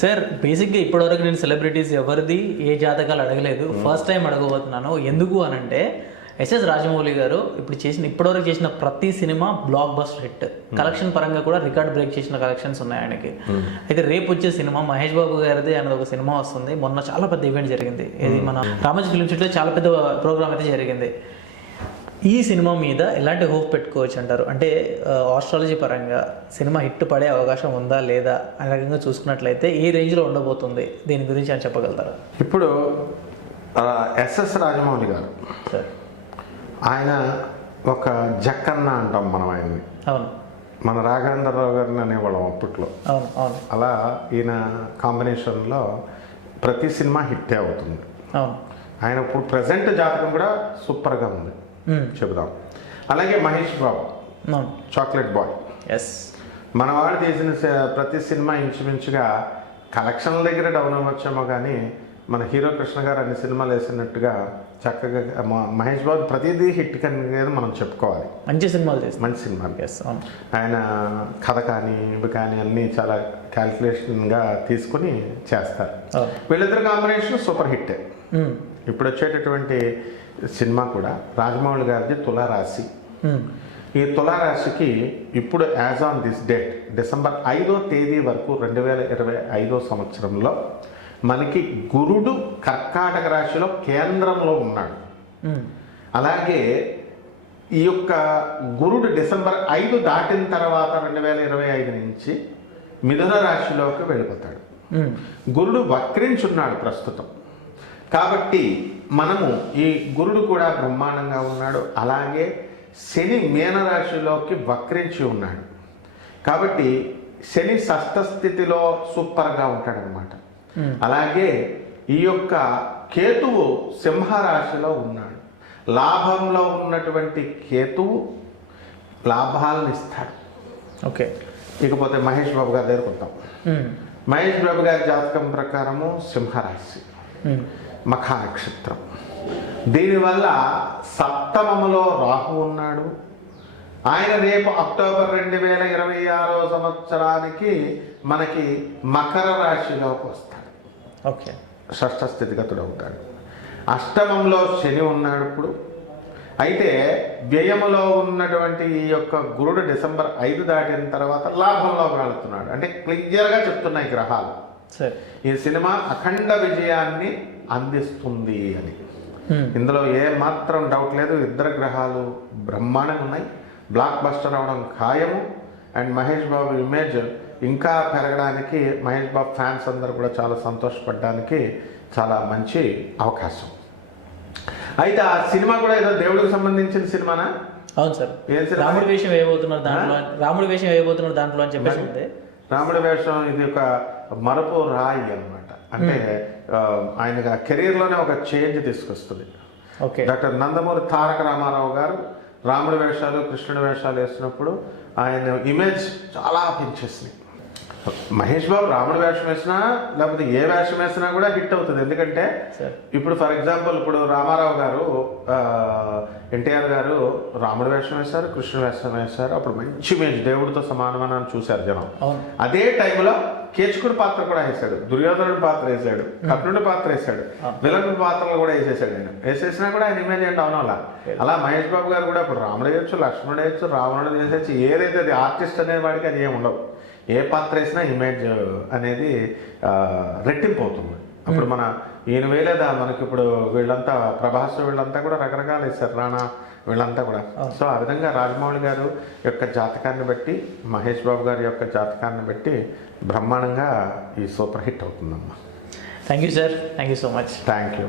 Sir బేసిక్గా ఇప్పటివరకు నేను సెలబ్రిటీస్ ఎవరిది ఏ జాతకాలు అడగలేదు, ఫస్ట్ టైం అడగబోతున్నాను. ఎందుకు అనంటే ఎస్ఎస్ రాజమౌళి గారు ఇప్పటివరకు చేసిన ప్రతి cinema block buster hit, collection పరంగా కూడా రికార్డ్ బ్రేక్ చేసిన కలెక్షన్స్ ఉన్నాయి ఆయనకి. అయితే రేపు వచ్చే సినిమా మహేష్ బాబు గారిది అనేది ఒక సినిమా వస్తుంది. మొన్న చాలా పెద్ద ఈవెంట్ జరిగింది, ఇది మన రామోజీ ఫిల్మ్ సిటీలో చాలా పెద్ద ప్రోగ్రామ్ అయితే జరిగింది. ఈ సినిమా మీద ఎలాంటి హోప్ పెట్టుకోవచ్చు అంటారు? అంటే ఆస్ట్రాలజీ పరంగా సినిమా హిట్ పడే అవకాశం ఉందా లేదా అనే రకంగా చూసుకున్నట్లయితే ఏ రేంజ్లో ఉండబోతుంది, దీని గురించి అని చెప్పగలుగుతారా? ఇప్పుడు ఎస్ఎస్ రాజమౌళి గారు సార్, ఆయన ఒక జక్కన్న అంటాం మనం ఆయన్ని. అవును, మన రాఘవేంద్రరావు గారిని అనేవాళ్ళం అప్పట్లో. అవును అవును అలా ఈయన కాంబినేషన్లో ప్రతి సినిమా హిట్టే అవుతుంది. అవును, ఆయన ఇప్పుడు ప్రజెంట్ జాతకం కూడా సూపర్గా ఉంది చెబుదాం. అలాగే మహేష్ బాబు అవును, చాక్లెట్ బాయ్. ఎస్, మన వాడు తీసిన ప్రతి సినిమా ఇంచుమించుగా కలెక్షన్ల దగ్గర డౌన్ అవ్వచ్చేమో కానీ మన హీరో కృష్ణ గారు అన్ని సినిమాలు వేసినట్టుగా చక్కగా మహేష్ బాబు ప్రతిదీ హిట్ కానీ మనం చెప్పుకోవాలి. మంచి సినిమాలు చేస్తారు, మంచి సినిమాలు. ఎస్, అవును. ఆయన కథ కానీ ఇవి కానీ అన్నీ చాలా క్యాల్కులేషన్గా తీసుకుని చేస్తారు. వీళ్ళిద్దరు కాంబినేషన్ సూపర్ హిట్టే. ఇప్పుడు వచ్చేటటువంటి సినిమా కూడా రాజమౌళి గారిది తులారాశి. ఈ తులారాశికి ఇప్పుడు as on this date December 5వ తేదీ వరకు 2025 సంవత్సరంలో మనకి గురుడు కర్కాటక రాశిలో కేంద్రంలో ఉన్నాడు. అలాగే ఈ యొక్క గురుడు డిసెంబర్ 5 దాటిన తర్వాత 2025 నుంచి మిథున రాశిలోకి వెళ్ళిపోతాడు. గురుడు వక్రించున్నాడు ప్రస్తుతం. కాబట్టి మనము ఈ గురుడు కూడా బ్రహ్మాండంగా ఉన్నాడు. అలాగే శని మీనరాశిలోకి వక్రించి ఉన్నాడు. కాబట్టి శని షష్ఠ స్థితిలో సూపర్గా ఉంటాడనమాట. అలాగే ఈ యొక్క కేతువు సింహరాశిలో ఉన్నాడు. లాభంలో ఉన్నటువంటి కేతువు లాభాలను ఇస్తాడు. ఓకే, ఇకపోతే మహేష్ బాబు గారి దగ్గరకు వద్దాం. మహేష్ బాబు గారి జాతకం ప్రకారము సింహరాశి, మఖా నక్షత్రం. దీనివల్ల సప్తమములో రాహు ఉన్నాడు. ఆయన రేపు అక్టోబర్ 2026 సంవత్సరానికి మనకి మకర రాశిలోకి వస్తాడు. ఓకే, షష్ఠ స్థితిగతుడు అవుతాడు. అష్టమంలో శని ఉన్నాడు ఇప్పుడు. అయితే వ్యయములో ఉన్నటువంటి ఈ యొక్క గురుడు డిసెంబర్ 5 దాటిన తర్వాత లాభంలోకి వెళుతున్నాడు. అంటే క్లియర్గా చెప్తున్నాయి గ్రహాలు ఈ సినిమా అఖండ విజయాన్ని అందిస్తుంది అని. ఇందులో ఏ మాత్రం డౌట్ లేదు. ఇద్దరు గ్రహాలు బ్రహ్మాండంగా ఉన్నాయి. బ్లాక్ బస్టర్ అవడం ఖాయము. అండ్ మహేష్ బాబు ఇమేజ్ ఇంకా పెరగడానికి, మహేష్ బాబు ఫ్యాన్స్ అందరూ కూడా చాలా సంతోషపడడానికి చాలా మంచి అవకాశం. అయితే ఆ సినిమా కూడా ఏదో దేవుడికి సంబంధించిన సినిమానా? అవును సార్. రాముడి వేషం వేయబోతున్నారు దాంట్లో అని చెప్పేసి. రాముడి వేషం ఇది ఒక మరపు రాయి అన్నమాట. అంటే ఆయన కెరీర్లోనే ఒక చేంజ్ తీసుకొస్తుంది. డాక్టర్ నందమూరి తారక రామారావు గారు రాముడి వేషాలు, కృష్ణుడి వేషాలు వేసినప్పుడు ఆయన ఇమేజ్ చాలా పెంచేసింది. మహేష్ బాబు రాముడి వేషం వేసినా లేకపోతే ఏ వేషం వేసినా కూడా హిట్ అవుతుంది. ఎందుకంటే ఇప్పుడు ఫర్ ఎగ్జాంపుల్ ఇప్పుడు రామారావు గారు, ఎన్టీఆర్ గారు రాముడి వేషం వేశారు, కృష్ణుడి వేషం వేశారు. అప్పుడు మంచి ఇమేజ్, దేవుడితో సమానమని చూశారు జనం. అదే టైంలో కేచుకుడి పాత్ర కూడా వేశాడు, దుర్యోధనుడి పాత్ర వేశాడు, కర్ణుడి పాత్ర వేశాడు, విలన్ పాత్రలు కూడా వేసేసాడు. ఆయన వేసేసినా కూడా ఆయన ఇమేజ్ ఏంటి అవునా? అలా మహేష్ బాబు గారు కూడా ఇప్పుడు రాముడు వేయచ్చు, లక్ష్మణుడు వేయచ్చు, రావణుడు చేసేచ్చు. ఏదైతే అది ఆర్టిస్ట్ అనే వాడికి అది ఏమి ఉండవు. ఏ పాత్ర వేసినా ఇమేజ్ అనేది రెట్టింపు అవుతుంది. అప్పుడు మన ఈయన వేయలేదా మనకి ఇప్పుడు వీళ్ళంతా ప్రభాస్ వీళ్ళంతా కూడా రకరకాలు వేశారు, రాణా వీళ్ళంతా కూడా. సో ఆ విధంగా రాజమౌళి గారు యొక్క జాతకాన్ని బట్టి, మహేష్ బాబు గారి యొక్క జాతకాన్ని బట్టి బ్రహ్మాండంగా ఈ సూపర్ హిట్ అవుతుందమ్మా. Thank you sir, thank you so much. Thank you.